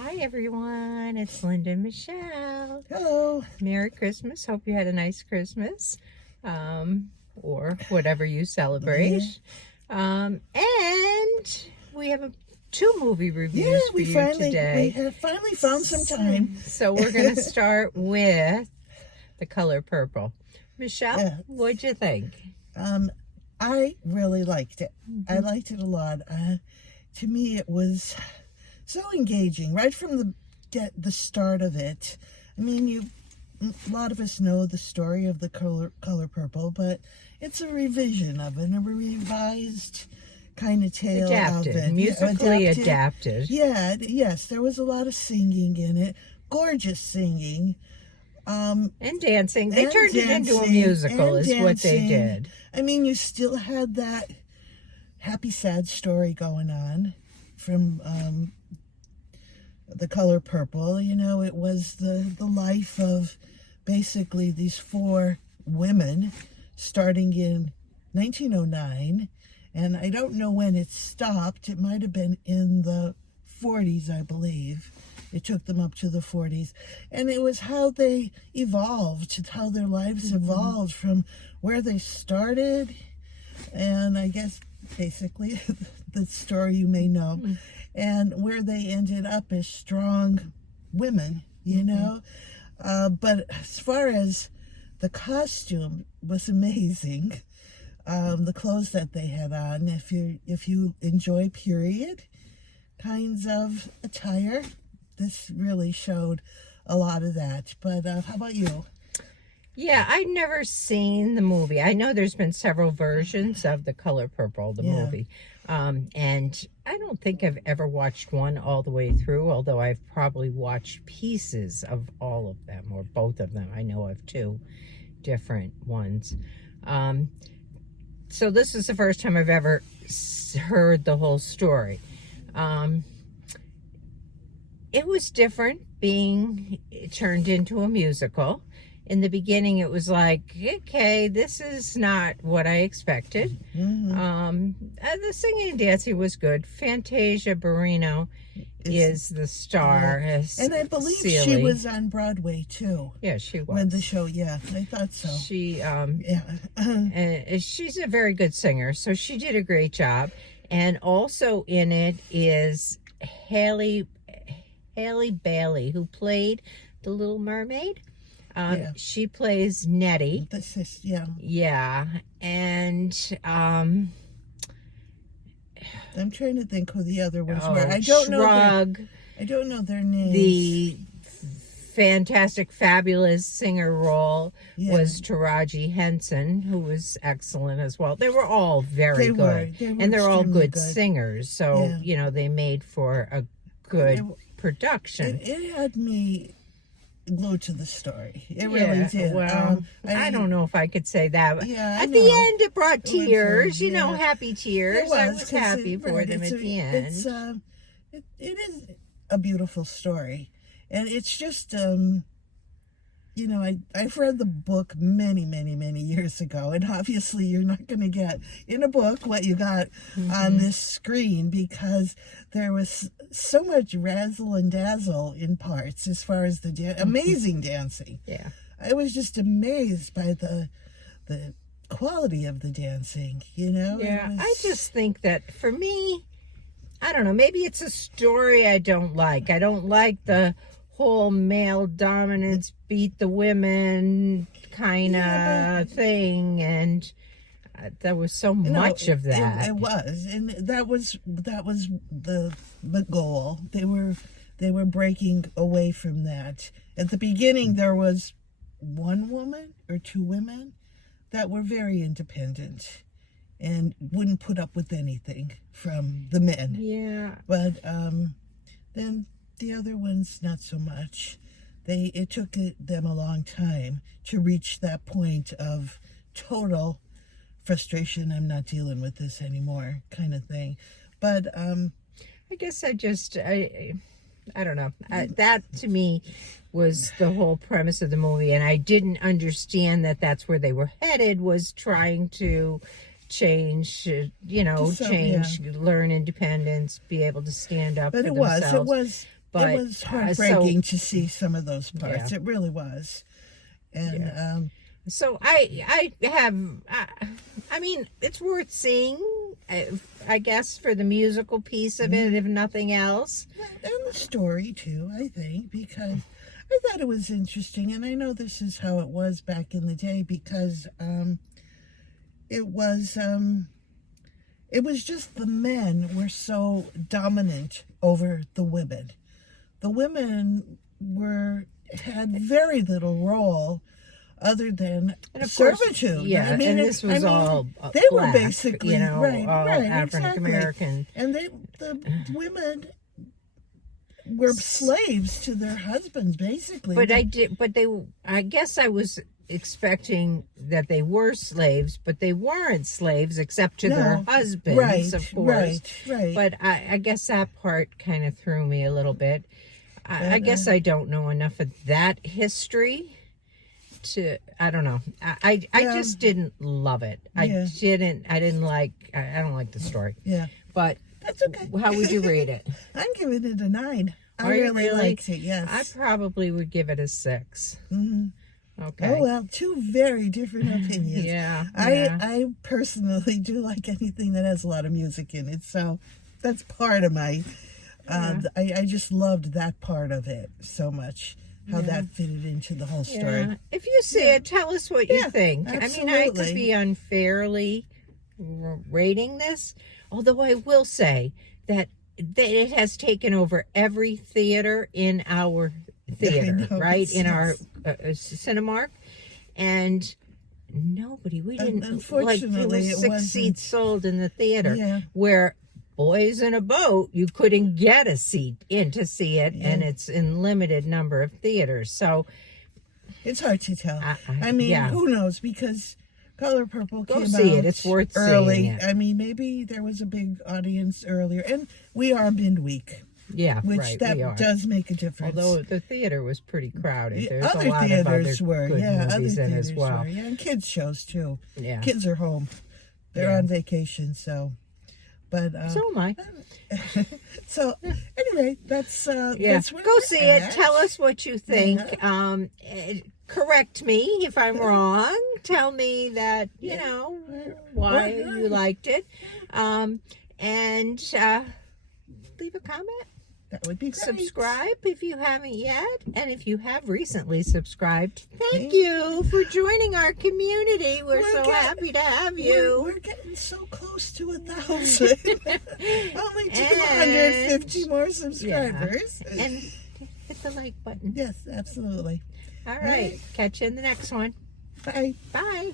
Hi everyone, it's Linda and Michelle. Hello. Merry Christmas. Hope you had a nice Christmas, or whatever you celebrate. And we have two movie reviews for you today. We have finally found some time. So we're going to start with The Color Purple. Michelle, what'd you think? I really liked it. I liked it a lot. To me, it was so engaging right from the start of it. I mean, a lot of us know the story of The Color Purple, but it's a revision of it, a revised kind of tale of it. Musically adapted. Yeah, yes, there was a lot of singing in it, gorgeous singing. And dancing. They turned it into a musical is what they did. I mean, you still had that happy, sad story going on from The Color Purple. You know, it was the life of basically these four women starting in 1909. And I don't know when it stopped. It might have been in the 40s, I believe. It took them up to the 40s. And it was how they evolved, how their lives evolved from where they started. And I guess basically the story you may know. And where they ended up as strong women, you know. But as far as the costume was amazing. The clothes that they had on, if you enjoy period kinds of attire, this really showed a lot of that. But how about you? Yeah, I've never seen the movie. I know there's been several versions of The Color Purple, the movie. And I don't think I've ever watched one all the way through, although I've probably watched pieces of all of them, or both of them. I know of two different ones. So this is the first time I've ever heard the whole story. It was different being turned into a musical. In the beginning, it was like, okay, this is not what I expected. The singing and dancing was good. Fantasia Barrino is the star. And I believe she was on Broadway too. Yeah, she was. When the show, I thought so. She, she's a very good singer, so she did a great job. And also in it is Halle Bailey, who played the Little Mermaid. She plays Nettie. Yeah, and I'm trying to think who the other ones were. I don't know their names. The fantastic, fabulous singer role was Taraji Henson, who was excellent as well. They were all very good, and they're all good singers. So you know, they made for a good production. It had me glued to the story. It really did. Well, I don't know if I could say that. At the end, it brought tears. You know, happy tears. I was happy for them at the end. It is a beautiful story, and it's just you know, I've read the book many years ago, and obviously you're not going to get in a book what you got on this screen, because there was so much razzle and dazzle in parts as far as the amazing dancing. Yeah, I was just amazed by the quality of the dancing, you know. I just think that for me, I don't know, maybe it's a story I don't like. I don't like the whole male dominance, beat the women kind of thing, and there was so much of that. It was, and that was the goal. They were breaking away from that. At the beginning, there was one woman or two women that were very independent and wouldn't put up with anything from the men. Yeah, but then the other ones, not so much. It took them a long time to reach that point of total frustration. I'm not dealing with this anymore, kind of thing. But I guess I don't know. That to me was the whole premise of the movie, and I didn't understand that that's where they were headed. Was trying to change, learn independence, be able to stand up for themselves. But it was But it was heartbreaking to see some of those parts. It really was. And so I have, I mean, it's worth seeing, I guess, for the musical piece of it, if nothing else. and the story too, I think, because I thought it was interesting, and I know this is how it was back in the day, because it was just the men were so dominant over the women. The women had very little role other than And of servitude. course, yeah, I mean, and this was all they black, were basically you know, right, all African exactly. American. And the women were slaves to their husbands, basically. But I guess I was expecting that they were slaves, but they weren't slaves except to their husbands, right, of course. Right. But I guess that part kind of threw me a little bit. I guess I don't know enough of that history I don't know. I just didn't love it. I don't like the story. Yeah. But that's okay. How would you rate it? I'm giving it a 9. I really liked it, yes. I probably would give it a 6. Mm-hmm. Okay. Oh, well, 2 very different opinions. Yeah. I personally do like anything that has a lot of music in it, so that's part of my I just loved that part of it so much, how that fitted into the whole story. Yeah. If you see it, tell us what you think. Absolutely. I mean, I could be unfairly rating this, although I will say that it has taken over every theater in our theater, right? In our Cinemark. And we didn't, unfortunately, there were 6 seats sold in the theater. Yeah. Where Boys in a Boat, you couldn't get a seat in to see it, and it's in limited number of theaters. So it's hard to tell. I mean, who knows? Because Color Purple came out It's worth early. seeing it. I mean, maybe there was a big audience earlier, and we are midweek. Yeah, which that does make a difference. Although the theater was pretty crowded. There's other a lot theaters of other were, good movies in as well. Yeah, and kids shows too. Yeah, kids are home. They're on vacation, so. But so am I. So anyway, that's that's where go see it. at. Tell us what you think. Correct me if I'm wrong. Tell me that why you liked it, and leave a comment. That would be great. Subscribe if you haven't yet, and if you have recently subscribed, thank you for joining our community. We're so happy to have you. We're getting so close to 1,000. Only 250 more subscribers. Yeah. And hit the like button. Yes, absolutely. All right. Catch you in the next one. Bye. Bye.